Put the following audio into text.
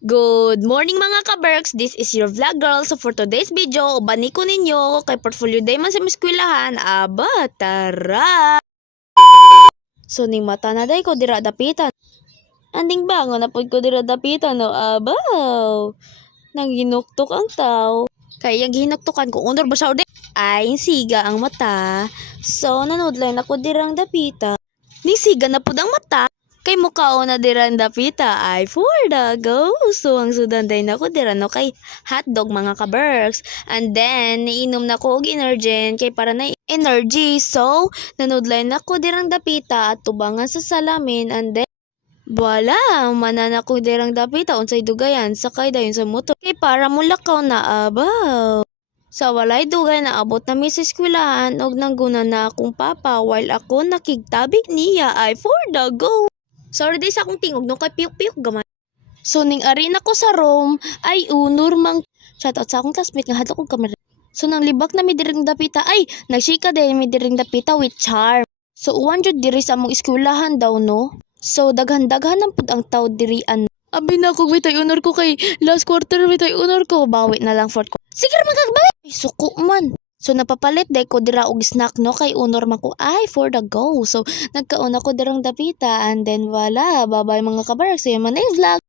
Good morning mga ka-Berks! This is your vlog girl. So for today's video, ubani ko ninyo kay portfolio day man sa eskwelahan. Aba, tara! So ning mata na day ko dira dapitan. Anding bangon na pod ko dira dapitan no. Abaw! Nang ginuktok ang tao. Kaya ginuktokan ko unor ba siya ay siga ang mata. So nanudlay na ko dirang dapita. Ni siga na pud ang mata. Kay mukhaon na diran dapita ay for the go. So ang sudan day na ko dira no kay hotdog mga ka-Berks. And then niinom na ko og energen kay para na energy. So nanudlay na ko dirang dapita at tubangan sa salamin and then wala, manana ko dirang dapita unsay dugayan sakay dayon sa motor. Kay para mulakaw na abaw. Sa walay dugay na abot na mi sa eskwelahan og nangguna na akong papa while ako nakigtabi niya ay for the go. Sorry day sa akong tingog no kay piyok-piyok gamay. So ning ari na ko sa room ay unor mang shoutout sa akong classmate nga hadlok og kamera. So nang libak na mi diring dapita ay nagsika day mi diring dapita with charm. So uwan jud diri sa among eskwelahan daw no. So daghan-daghan ang pud ang tao dirian. Abi na kog bitay honor ko kay last quarter bitay honor ko bawi na lang fourth ko. Sige ra magagbawi. Ay suko man. So napapalit day ko dira og snack no kay honor man ko ay for the go. So nagkaon ako dirang dapita and then wala bye-bye mga ka-Berks. See you in my next vlog.